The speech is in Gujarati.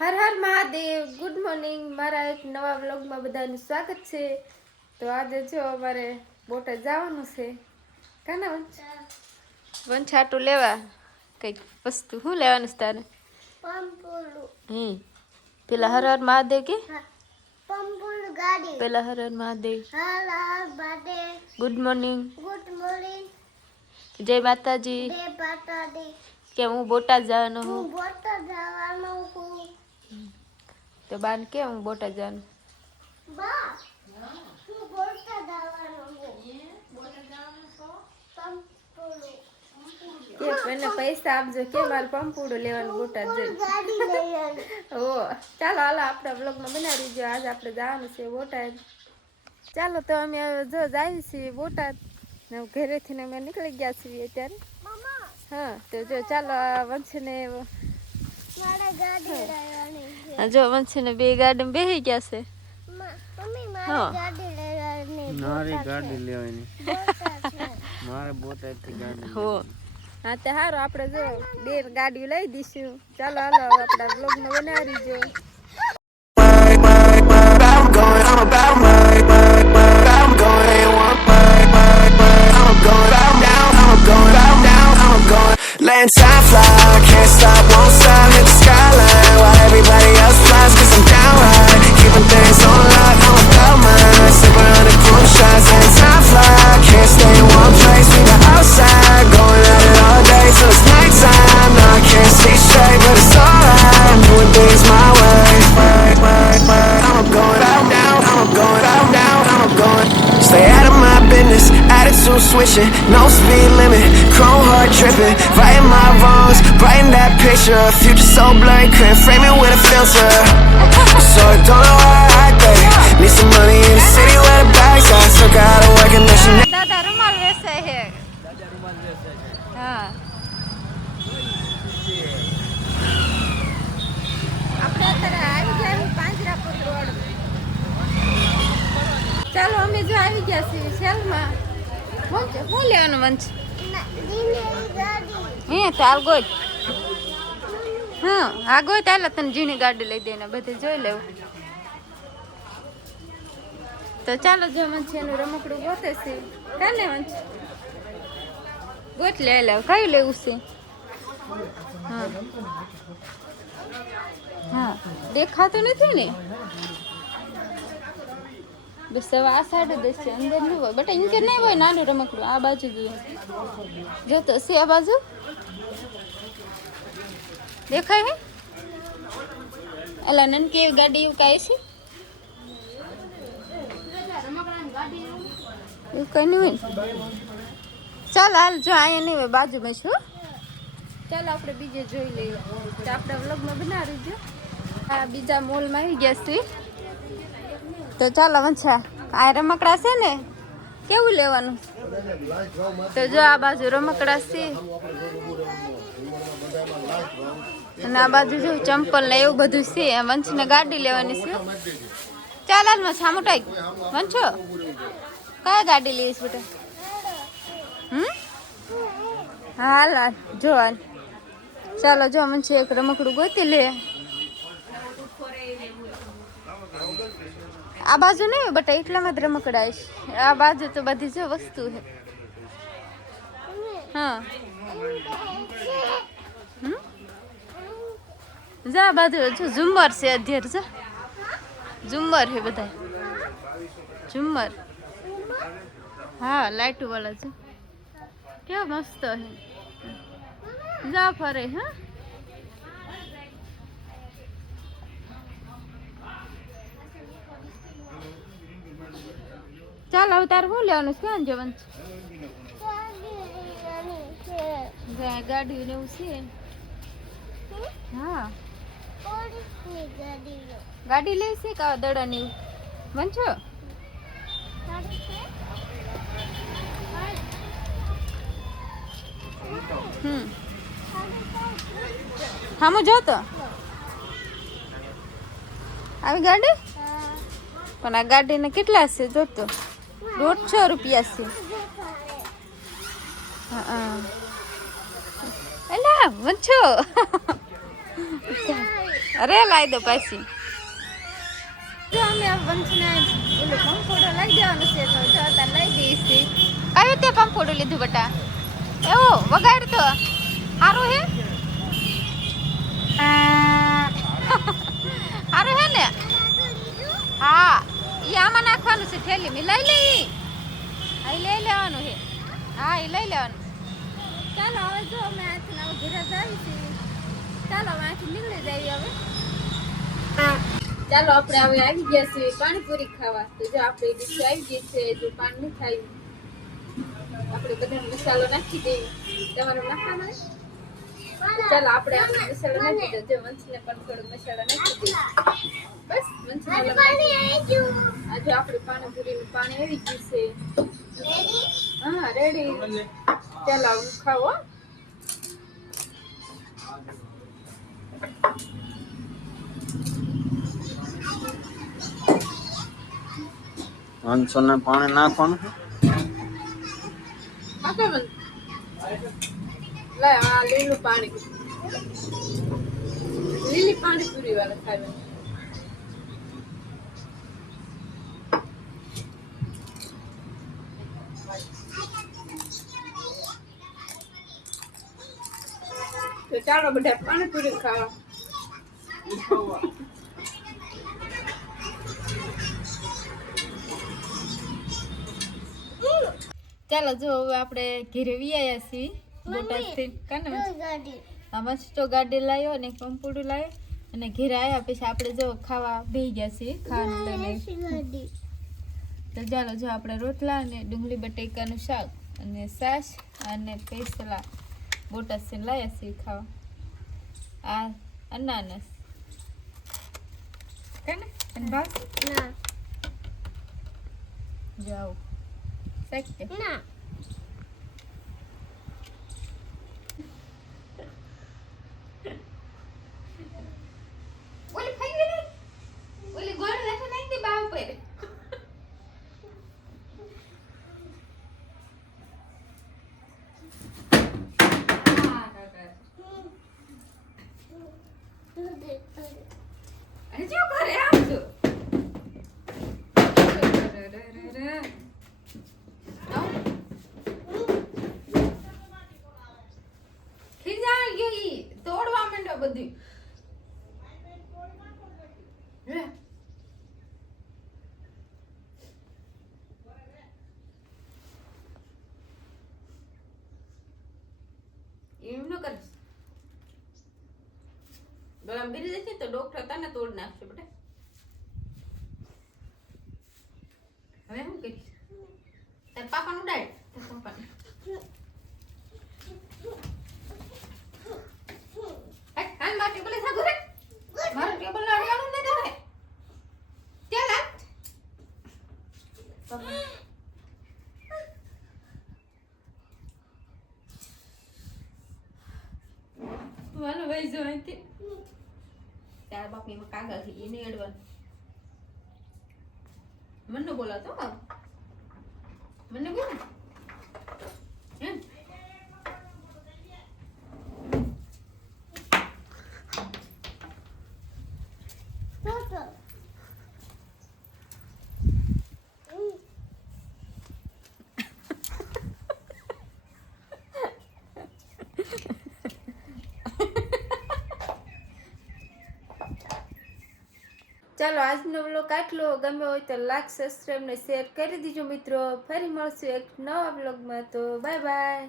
હર હર મહાદેવ. Good morning. મારા એક નવા વ્લોગમાં બધાનું સ્વાગત છે. તો આજે જો અમારે બોટાદ જવાનું છે. કાના વંછાટું લેવા કંઈક વસ્તુ. શું લેવાનું છે તારે? પેલા હર હર મહાદેવ કે પેલા હર હર મહાદેવ. Good morning. જય માતાજી. કે હું બોટાદ જવાનો હું. તો બાન કે હું બોટાદ જવાનું. મને પૈસા આપજો કે મારે પંપુડું લેવાનું બોટાદ જઈ. ઓ ચાલો હાલો આપણે બ્લોગમાં બનાવી દીજો. આજ આપણે જવાનું છે બોટાદ. ચાલો તો અમે જો જઈએ છીએ બોટાદ. ઘરેથી અમે નીકળી ગયા છીએ અત્યારે. હા તો જો ચાલો વંશને જો વંશને બે ગાડીમાં બેસી ગયા છે. હા મારી ગાડી લેવાની મારે બોટાદથી ગાડી હો હા તે સારું આપણે જો બે ગાડી લઈ દઈશું. ચાલો હાલો આપણા બ્લોગમાં બનાવી દીજો. Letting time fly, can't stop, won't stop, hit the skyline while everybody else flies, cause I'm down right, keeping things on lock, I'm about mine, sipping on the cruise shots, letting time fly, can't stay in one place, we got outside, going at it all day till it's nighttime, now I can't see straight, but it's alright, I'm doing things my way, I'm going out now, I'm going out now, I'm going, stay out of my business, attitude switching, no speed limit, chrome heart tripping, righting my wrongs, writing that picture, future so blurry, couldn't frame it with a filter, so I don't know how I act, babe, need some money in the city where the bags are, took her out of work and then she દાદા રૂમાલ વેચે છે. હા આપણે અત્યારે આવી ગયા પાંજરાપુર રોડ. ચાલો અમે જો આવી ગયા છીએ સેલમાં. શું લેવાનું મન છે? હે તો આ ગોત. હા આ ગોત હાલે તને જીની ગાડી લઈ દે ને બધે જોઈ લેવું. તો ચાલો જો મન છે એનું રમકડું ગોતે છે. કાને મન ગોત લઈ લેવ. કયું લેવું છે? હા હા દેખાતું નથી ને. બસ હવે આ સાઈડ જ છે અંદર ન હોય બટ ઇનકે નહીં હોય નાનું રમકડું. આ બાજુ જોઈએ જો તો છે. આ બાજુ દેખાય હે એલા નનકી એવી ગાડી એવું કાંઈ છે એવું કઈ નહીં હોય ને. ચાલ હાલ જો અહીંયા નહીં હોય બાજુમાં છું. ચાલો આપણે બીજે જોઈ લઈએ. તો આપણે વ્લોગમાં બનાવી દો. આ બીજા મોલમાં આવી ગયા છીએ. તો ચાલો વંછા આ રમકડા છે ને કેવું લેવાનું? તો જો આ બાજુ રમકડા છે અને આ બાજુ જો ચંપલ ને એવું બધું છે. વંશને ગાડી લેવાની છે. ચાલ હાલમાં સામુટાઈ વંશો કયા ગાડી લઈશ બેટા? હાલ હાલ જો હાલ. ચાલો જો વંશે એક રમકડું ગોતી લે. આ બાજુ નહીં બટ એટલામાં જ રમકડા છે. આ બાજુ તો બધી જો વસ્તુ છે. હા જા બાજુ જો ઝુમ્મર છે. અત્યારે જો ઝુમ્મર છે બધા ઝુમ્મર. હા લાઈટ વાળા છે. કેવા મસ્ત છે. જા ફરે. હા ચાલ હવે તારે શું લેવાનું છે? ક્યાં જવાનું છે? ગાડી ને એવું છે. હા ગાડી લઈ છે કે દડા ને એવું બનશો? હામું જો તો આવી ગાડી પણ આ ગાડીને કેટલા છે જોતો? 150 રૂપિયા છે. હા એલા વંછો અરે લાવી દો પાછી. જો અમે આ વંશને ઓલો પંખોડો લઈ દેવાનું છે તો જો અત્યારે લઈ દઈશી. કયું તે પંખોડું લીધું બટા? એવું વગાડ તો સારું હે. સારું હે ને? હા એ આમાં નાખવાનું છે થેલી મેં લઈ લઈ. હા એ લઈ લેવાનું છે. હા એ લઈ લેવાનું. ચાલો હવે જો અમે આથી હવે ઘરે જાવી છીએ. ચાલો હવે આથી નીકળી જઈએ હવે. ચાલો આપણે હવે આવી ગયા છીએ પાણીપુરી ખાવા. તો જો આપણે ડીશ આવી ગઈ છે. જો પાણી ખાઈ આપણે બધાનો મસાલો નાખી દઈએ. તમારે નાખવાનો છે? ચાલો આપણે આનો મસાલો નાખી દઈએ. જો વંશને પણ થોડો મસાલો નાખી દઈએ. બસ વંશને આ જો આપણે પાણીપુરીનું પાણી આવી ગયું છે. હા રેડી. ચાલો હું ખાવો. પાંચસો ને પાણી નાખવાનું લે આ લીલું પાણી. લીલી પાણીપુરી વાળા ખાવા. તો ચાલો બધા પાણીપુરી ખાવા. ચાલો જો હવે આપણે ઘરે વિયા છીએ બોટાદથી. કાને આ મસ્ત ગાડી લાવ્યો અને પંપુડું લાવ્યો અને ઘરે આવ્યા પછી આપણે જો ખાવા બેસી ગયા છીએ. ખાવાનું લઈને તો ચાલો જો આપણે રોટલા અને ડુંગળી બટેકાનું શાક અને છાશ અને પેસલા બોટાદથી લાવ્યા છીએ ખાવા. આ અનાનસ કાને અને ભાત ના જાઓ શકતે ના. ઓલી ખાઈ ગઈ ને ઓલી ગોળ લાખો નાખી દે બાવ પર. હજુ કરે આમ જો ખીજાણ ગયો ઈ તોડવા માંડ્યો બધું. એમ ન કરીશ. ગળામાં ગીરી જશે તો ડોક્ટર તને તોડ નાખશે બેટા. હવે શું કરીશ? તાર પાપાનું ડાય તાર પાપાને હાલ માર ટેબલે સાગો રે. મારું ટેબલ લાડવાનું ન દે. ચાલ આ વાલો ભાઈ જો અહીંથી તાર બાપી માં કાગળ થી એને એડવાનું. મને બોલાતો મને બોલ એમ. ચાલો આજનો વ્લોગ આટલો. ગમ્યો હોય તો લાઈક સબસ્ક્રાઈબ ને શેર કરી દીજો મિત્રો. ફરી મળશું એક નવા વ્લોગમાં. તો બાય બાય.